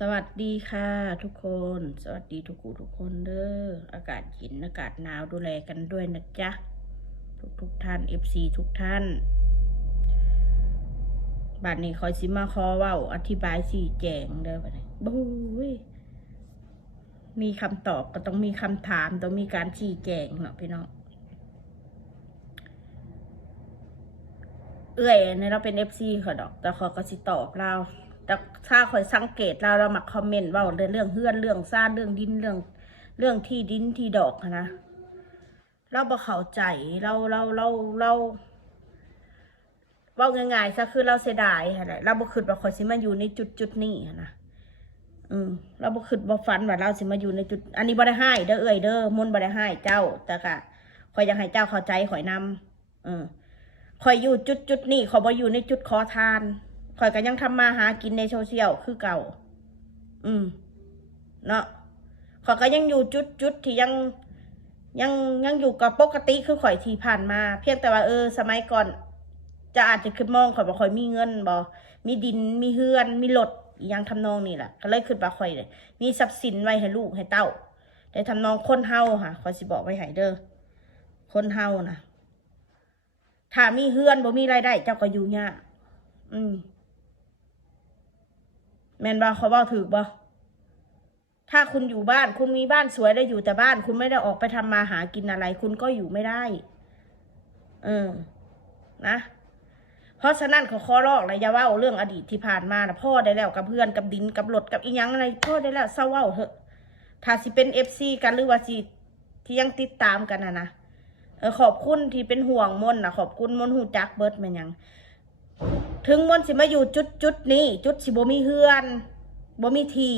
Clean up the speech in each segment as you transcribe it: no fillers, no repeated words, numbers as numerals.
สวัสดีค่ะทุกคน สวัสดีทุกคนเด้ออากาศเย็นอากาศหนาวดูแลกันด้วยนะจ๊ะทุกท่านFCทุกท่านบัดนี้คอยสิมาขอเว้าอธิบายสี่แจงเด้อบัดนี้บู๊ยมีคำตอบก็ต้องมีคำถามต้องมีการชี้แจงเนาะพี่น้องในเราเป็นFCเขาดอกแต่เขาก็สิตอบเราแต่ถ้าคอยสังเกตเรามาคอมเมนต์ว่าเรื่องเฮือนเรื่องซ่านเรื่องดินเรื่องที่ดินที่ดอกนะเราบ่เข้าใจเราว่าง่ายๆซะคือเราเสียดายอะไรเราบ่คิดว่าคอยสิมาอยู่ในจุดนี้นะเราบ่คิดบ่ฝันว่าเราสิมาอยู่ในจุดอันนี้บ่ได้ให้เด้อเด้อมนต์บ่ได้ให้เจ้าแต่ค่ะคอยอยากให้เจ้าเข้าใจคอยนำคอยอยู่จุดนี้ขอบ่อยู่ในจุดขอทานคอยก็ยังทำมาหากินในโซเชียลคือเก่าเนาะขอยก็ยังอยู่จุดที่ยังอยู่กับปกติคือข่อยที่ผ่านมา เพียงแต่ว่าสมัยก่อนจะอาจจะคือมองข่อยบ่ข่อยมีเงินบ่มีดินมีเฮือนมีรถยังทำนองนี่แหละก็เลยคือบ่ข่อยเลยมีทรัพย์สินไว้ให้ลูกให้เต้าแต่ทำนองคนเฮาค่ะข่อยสิบอกไว้ให้เด้อคนเฮานะถ้ามีเฮือนบ่มีรายได้เจ้าก็อยู่ยากแม่นบ่เขาเว้าถูกบ่ถ้าคุณอยู่บ้านคุณมีบ้านสวยได้อยู่แต่บ้านคุณไม่ได้ออกไปทำมาหากินอะไร คุณก็อยู่ไม่ได้นะเพราะฉะนั้นเขาขอร้องเลยอย่าว่าเรื่องอดีตที่ผ่านมานะพ่อได้แล้วกับเพื่อนกับดินกับรถกับอีหยังอะไรพ่อได้แล้วเศร้าเว้าเถอะถ้าสิเป็นFCกันหรือว่าสิที่ยังติดตามกันนะขอบคุณที่เป็นห่วงมนนะขอบคุณมนหูจักเบิร์ดมันยังถึงมนสิมาอยู่จุดนี้จุดสิบ่มีเฮือนบ่มีที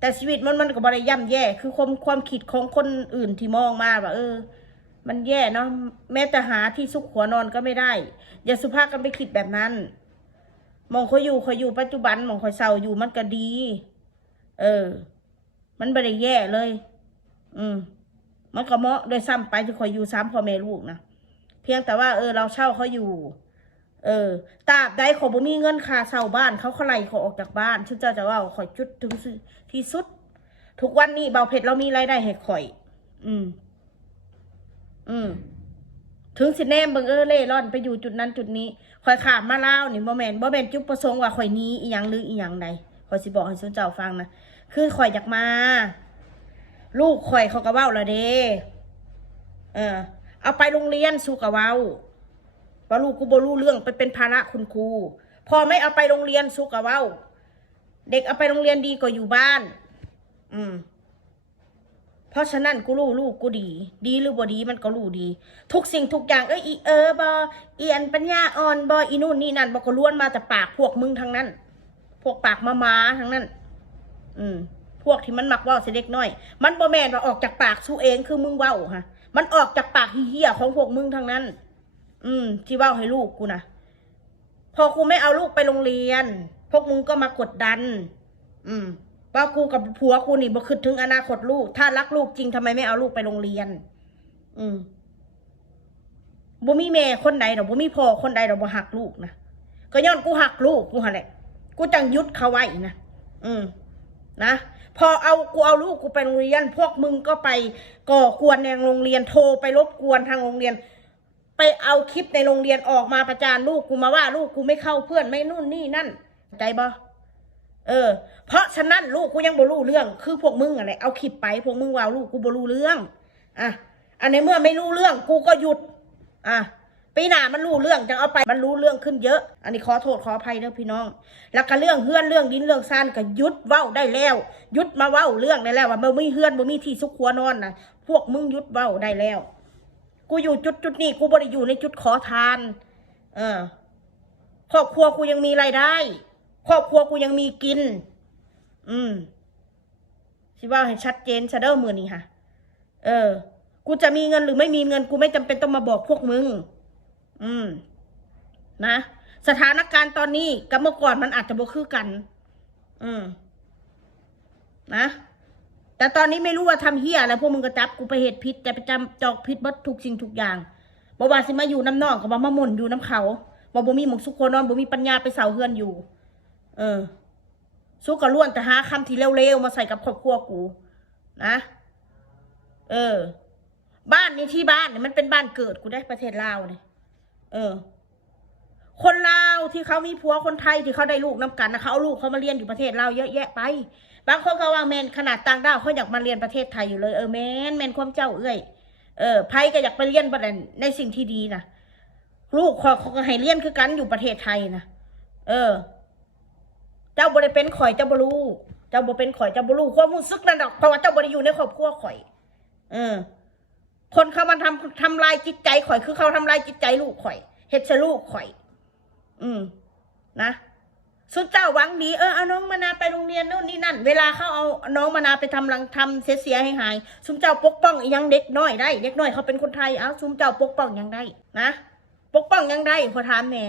แต่ชีวิตมันก็บ่ได้ย่ำแย่คือความคิดของคนอื่นที่มองมาว่ามันแย่เนาะแม้แต่หาที่ซุกหัวนอนก็ไม่ได้อย่าสุภาพกันไปคิดแบบนั้นมองเขาอยู่ปัจจุบันมองเขาเศร้าอยู่มันก็ดีมันไม่ได้แย่เลยมันก็เหมาะโดยซ้ำไปที่คอยอยู่ซ้ำพ่อแม่ลูกนะเพียงแต่ว่าเราเช่าเขาอยู่ตราบใดเขาบ่มีเงินค่าเช่าบ้านเขาไล่เขาออกจากบ้านชื่อเจ้าจะว่าข่อยจุดถึงที่สุดทุกวันนี้เบาเผ็ดเรามีรายได้ให้ข่อยถึงสิแนมเบิ่งเล่ร่อนไปอยู่จุดนั้นจุดนี้ข่อยขามมาเล่านี่บ่แม่นจุดประสงค์ว่าข่อยนี้อีหยังหรืออีหยังใดข่อยสิบอกให้ซุเจ้าฟังนะคือข่อยอยากมาลูกข่อยเขาก็เว้าละเด้เอาไปโรงเรียนสู้กับเว้าว่าลูกกูบ่รู้เรื่องไปเป็นภาระคุณครูพอไม่เอาไปโรงเรียนสู้กับเว้าเด็กเอาไปโรงเรียนดีกว่าอยู่บ้านเพราะฉะนั้นกูรู้ลูกกูดีหรือบ่ดีมันก็รู้ดีทุกสิ่งทุกอย่างบอีอันปัญญาอ่อนบอีนู่นนี่นั่นบอกก็ล้วนมาแต่ปากพวกมึงทั้งนั้นพวกปากมาทั้งนั้นพวกที่มันมักเว้าเสียเล็กน้อยมันบ่แม่นว่าออกจากปากสู้เองคือมึงเว้าฮะมันออกจากปากเหี้ยของพวกมึงทั้งนั้นที่เว้าให้ลูกกูนะพอกูไม่เอาลูกไปโรงเรียนพวกมึงก็มากดดันว่ากูกับผัวกูนี่บ่คิดถึงอนาคตลูกถ้ารักลูกจริงทำไมไม่เอาลูกไปโรงเรียนบ่มีแม่คนใดดอกบ่มีพ่อคนใดดอกบ่หักลูกนะก็ย้อนกูหักลูกกูหั่นแหละกูจังยุดเขาไว้นะนะพอกูเอาลูกกูไปโรงเรียนพวกมึงก็ไปก่อกวนในโรงเรียนโทรไปรบกวนทางโรงเรียนไปเอาคลิปในโรงเรียนออกมาประจานลูกกูมาว่าลูกกูไม่เข้าเพื่อนไม่นู่นนี่นั่นใจบ่เพราะฉะนั้นลูกกูยังบ่รู้เรื่องคือพวกมึงอะไรเอาคลิปไปพวกมึงว่าลูกกูบ่รู้เรื่องอันในเมื่อไม่รู้เรื่องกูก็หยุดปีหน้ามันรู้เรื่องจะเอาไปมันรู้เรื่องขึ้นเยอะอันนี้ขอโทษขออภัยเด้อพี่น้องแล้วก็เรื่องเฮือนเรื่องดินเรื่องซ่านก็หยุดเว้าได้แล้วหยุดมาเว้าเรื่องได้แล้วว่าบ่มีเฮือนบ่มีที่ซุกหัวนอนนะพวกมึงหยุดเว้าได้แล้วกูอยู่จุดนี้กูบ่ได้อยู่ในจุดขอทานครอบครัวกูยังมีรายได้ครอบครัวกูยังมีกินสิว่าให้ชัดเจนซะเด้อมื้อนี้ค่ะกูจะมีเงินหรือไม่มีเงินกูไม่จำเป็นต้องมาบอกพวกมึงนะสถานการณ์ตอนนี้กับเมื่อก่อนมันอาจจะบ่คือกันนะแต่ตอนนี้ไม่รู้ว่าทำเหี้ยอะไรพวกมึงก็จับกูไปเหตุพิษแต่ไปจำจอกพิษบัดทุกสิ่งทุกอย่างบอกว่าสิมาอยู่น้ำนองกับมาหม่นอยู่น้ำเขาบอกบ่มีหมกสุขโคนอนบ่มีปัญญาไปเสาเฮือนอยู่ สู้กับล้วนแต่หาคำที่เร็วๆมาใส่กับครอบครัวกูนะบ้านนี้ที่บ้านเนี่ยมันเป็นบ้านเกิดกูได้ประเทศลาวเลยคนลาวที่เขามีผัวคนไทยที่เขาได้ลูกน้ำกันนะเขาเอาลูกเขามาเรียนอยู่ประเทศลาวเยอะแยะไปบางคนเขาว่าแมนขนาดต่างดาวเขาอยากมาเรียนประเทศไทยอยู่เลยแมนความเจ้าไพ่ก็อยากไปเรียนประเด็นในสิ่งที่ดีนะลูกเขาก็ให้เรียนคือกันอยู่ประเทศไทยนะเจ้าบ่ได้เป็นข่อยเจ้าบ่รู้เจ้าบ่เป็นข่อยเจ้าบ่รู้ความรู้สึกนั่นดอกเพราะว่าเจ้าบ่ได้อยู่ในครอบครัวข่อยคนเขามาทำลายจิตใจข่อยคือเขาทำลายจิตใจลูกข่อยเฮ็ดซะลูกข่อยนะสุดเจ้าหวังดีเอาน้องมานาไปโรงเรียนโน่นนี่นั่นเวลาเขาเอาน้องมานาไปทำเสียให้หายซุมเจ้าปกป้องยังเด็กน้อยได้เด็กน้อยเขาเป็นคนไทยซุมเจ้าปกป้องยังได้นะปกป้องยังได้ขอถามแม่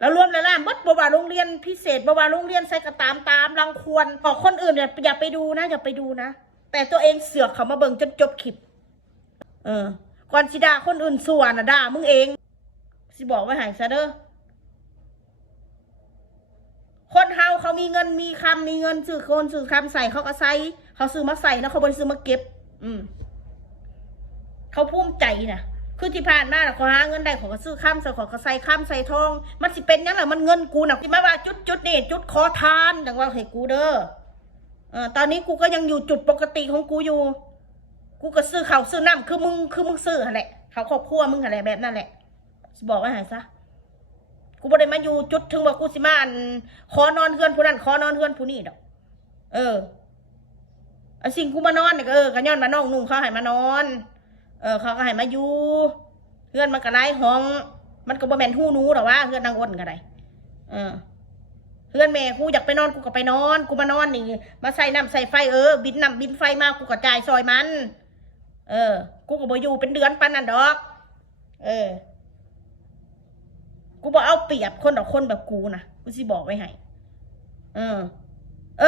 แล้วรวมแล้วล่ะมดบ่ว่าโรงเรียนพิเศษบ่ว่าโรงเรียนใส่กระตามรังควรบอกคนอื่นเนี่ยอย่าไปดูนะอย่าไปดูนะแต่ตัวเองเสือกเขามาเบิ่งจนจบคลิปก่อนสิด่าคนอื่นส่วนด่ามึงเองสิบอกไว้หายซะเด้อคนเฮาเขามีเงินมีคำมีเงินซื้อคนซื้อคำใส่เขาก็ใส่เขาซื้อมาใส่นะเขาบริซื้อมาเก็บเขาภูมิใจนะคือที่ผ่านมาขอหาเงินได้ขอก็ซื้อข้ามใส่ขอก็ใส่ข้ามใส่ทองมันสิเป็นยังไงมันเงินกูนะที่มาว่าจุดนี่จุดขอทานดังว่าให้กูเด้อตอนนี้กูก็ยังอยู่จุดปกติของกูอยู่กูก็ซื้อเขาซื้อน้ำคือมึงซื้อแหละเขาครอบครัวมึงแหละแบบนั่นแหละบอกไว้หายซะกูบ่ได้มาอยู่จุดถึงว่ากูสิมาขอนอนเฮือนผู้นั้นขอนอนเฮือนผู้นี้ดอกสิ่งกูมานอนเนี่ยก็ย้อนมาน้องนุ่งเขาให้มานอนเขาก็ให้มาอยู่เฮือนมันก็ไล่ห้องมันก็บ่แม่นหู้หนูหรอกว่าเฮือนนางอ้นก็ได้เฮือนแม่กูอยากไปนอนกูก็ไปนอนกูมานอนนี่มาใส่น้ำใส่ไฟบินน้ำบินไฟมากูก็จ่ายซอยมันกูก็บ่อยู่เป็นเดือนปานนั้นดอกกูบอกเอาเปรียบคนต่อคนแบบกูนะกูสิบอกไว้ให้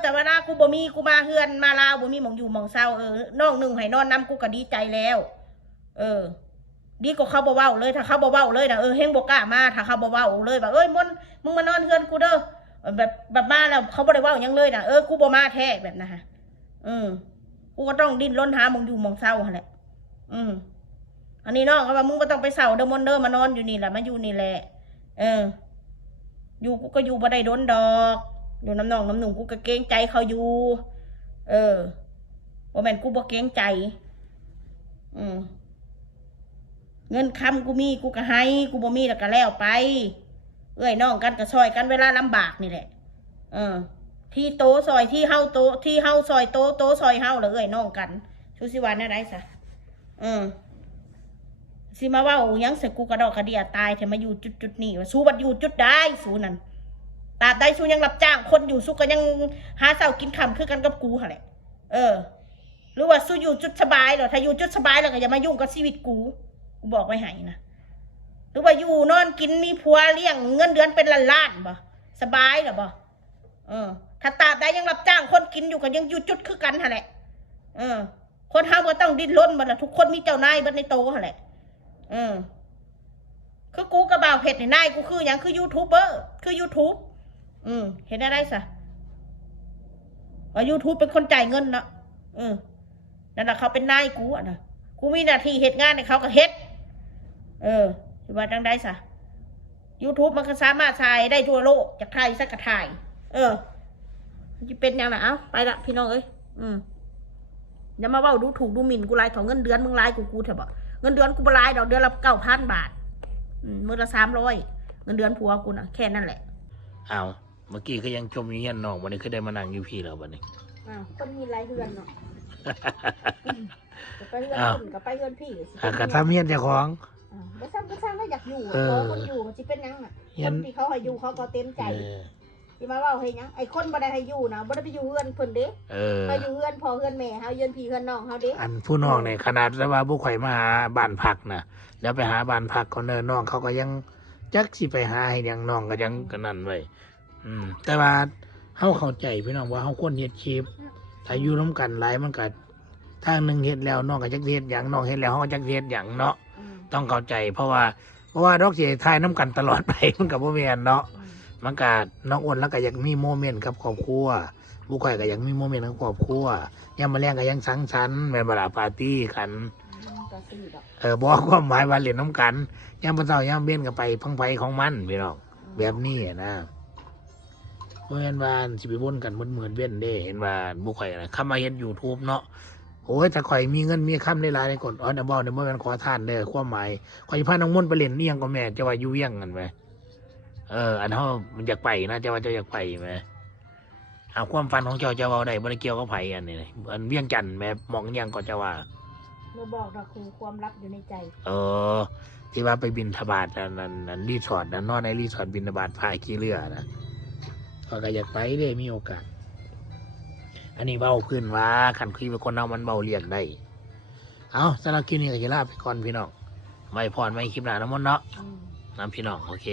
แต่เวลากูบ่มีกูมาเฮือนมาลาวบ่มีหมองอยู่หมองเศร้าน้องหนึ่งให้นอนนำกูก็ดีใจแล้วดีกว่าเขาบ่เว้าเลยถ้าเขาบ่เว้าเลยนะเฮงบ่กล้ามาถ้าเขาบ่เว้าเลยแบบมึงมานอนเฮือนกูเด้อแบบมาแล้วเขาบ่ได้เว้ายังเลยนะกูบ่มาแท้แบบนะฮะกูก็ต้องดิ้นรนหาหมองอยู่หมองเศร้าแหละอันนี้น้องก็ว่ามึงไม่ต้องไปเศร้าเด้อมอนเด้อมานอนอยู่นี่แหละมาอยู่นี่แหละอยู่กูก็อยู่บ่ได้โดนดอกอยู่น้ำนองน้ำหนุ่มกูก็เกรงใจเขาอยู่ว่าแม่นกูบ่เกรงใจเงินคำกูมีกูก็ให้กูบ่มีแล้วก็แล้วไปน้องกันก็ซอยกันเวลาลำบากนี่แหละที่โตซอยที่เฮาโตที่เฮาซอยโตซอยเฮาเลยน้องกันชูสิวันอะไรซะสิมาว่ายังเสร็จกูกระดอกกระเดียตายแต่มาอยู่จุดนี้ว่าสู้บัดอยู่จุดได้สู้นั่นตราบใดสู้ยังรับจ้างคนอยู่สู้ก็ยังหาเช้ากินค่ำคือกันกับกูแหละหรือว่าสู้อยู่จุดสบายหรอถ้าอยู่จุดสบายแล้วก็อย่ามายุ่งกับชีวิตกูบอกไว้ให้นะหรือว่าอยู่นอนกินมีผัวเลี้ยงเงินเดือนเป็นล้านบ่สบายหรอบ่ถ้าตราบใดยังรับจ้างคนกินอยู่ก็ยังอยู่จุดคือกันแหละคนเฮาก็ต้องดิ้นรนบ่ล่ะทุกคนมีเจ้านายบัดในโตแหละคือกูกระบ่าวเผ็ดในนายกูคืออย่างคือยูทูบเบอร์คือยูทูบเห็นอะไรซะว่ายูทูบเป็นคนจ่ายเงินเนาะนั่นแหละเขาเป็นนายกูอ่ะนะกูมีหน้าที่เหตุงานในเขาก็เฮ็ดว่าจังได้ซะยูทูบมันก็สามารถถ่ายได้ทั่วโลกจากถ่ายสักกระถ่ายจะเป็นยังไงเอ้าไปละพี่น้องเอ้ยอย่ามาว่าดูถูกดูหมิ่นกูไล่ของเงินเดือนมึงไล่กูเถอะบอกเงินเดือนกูบลายดอกเดือนละ9,000 บาทมื้อละ300เงินเดือนผัวกูนะแค่นั้นแหละเอาเมื่อกี้ก็ยังชมเฮียนน้องวันนี้ก็ได้มานั่งอยู่พี่แล้ววันนี้คนมีรายเดือนเนาะไปเรือนคนกับไปเรือนพี่กระทำเฮียนเจ้าของไม่สร้างไม่อยากอยู่คนอยู่มันจะเป็นยังคนที่เขาให้อยู่เขาก็เต็มใจที่มาว่าให้ยังไอ้คนบ่ได้ให้อยู่นะบ่ได้ไปอยู่เฮือนเพิ่นเด้ไปอยู่เฮือนพ่อเฮือนแม่เฮาเฮือนพี่เฮือนน้องเฮาเด้อันผู้น้องเนี่ยขนาดว่าบุกไข่มาหาบ้านพักนะแล้วไปหาบ้านพักเขาเนินน้องเขาก็ยังจักสิไปหาให้ยังน้องก็ยังกันนั่นไว้แต่ว่าเฮาเข้าใจพี่น้องว่าเฮาควรเฮ็ดคลิปถ้าอยู่ร่วมกันหลายมันก็ทางหนึ่งเฮ็ดแล้วน้องก็จักเฮ็ดอย่างน้องเฮ็ดแล้วเฮาก็จักเฮ็ดอย่างเนาะต้องเข้าใจเพราะว่า เพราะว่าดอกเสียทายน้ำกันตลอดไป มันกับโมเมนเนาะมันก็น้องอ้นแล้วก็อยากมีโมเมนต์กับครอบครัวบุข่อยก็อยากมีโมเมนต์กับครอบครัวยามมาแรงก็ยังสังสรรค์แม่นบลาปาร์ตี้กัน ก็ซื้อดอก บอกความหมายว่าเล่นน้ำกันยามพระเจ้ายามเบี้ยนก็ไปพังไผของมันพี่น้องแบบนี้นะเพราะงั้นว่าสิไปวนกันเหมือนเว้นเด้เห็นว่าบุข่อยนะเข้ามาเห็น YouTube เนาะโอ้ยแต่ข่อยมีเงินมีคำหลายๆในกดเดบอลเนี่ยเมื่อวันขอทานเด้อความหมายข่อยสิพาน้องม่นต์ไปเล่นเอียงก็แม่จะว่าอยู่เวียงกันไหมอันเฮามันอยากไปนะจะว่าเจ้าอยากไปไหมเอาความฝันของเจ้าจะว่าได้บ่ได้เกี่ยวกับไผอันนี้อันเวียงจันทน์แม่มองอิหยังก็จะว่า เราบอกเราคือความลับอยู่ในใจ ที่ว่าไปบินทบาทนั่นรีสอร์ทนอนในรีสอร์ทบินทบาทพายขี่เรือนะก็อยากไปได้มีโอกาส อันนี้เบาขึ้นว่าขันคุยเป็นคนเอามันเบาเรียกได้ เอาสำหรับคลิปนี้ก็จะลาไปก่อนพี่น้องไม่พรไม่คลิปหน้าน้ำมันเนาะ อืม น้ำพี่น้องโอเค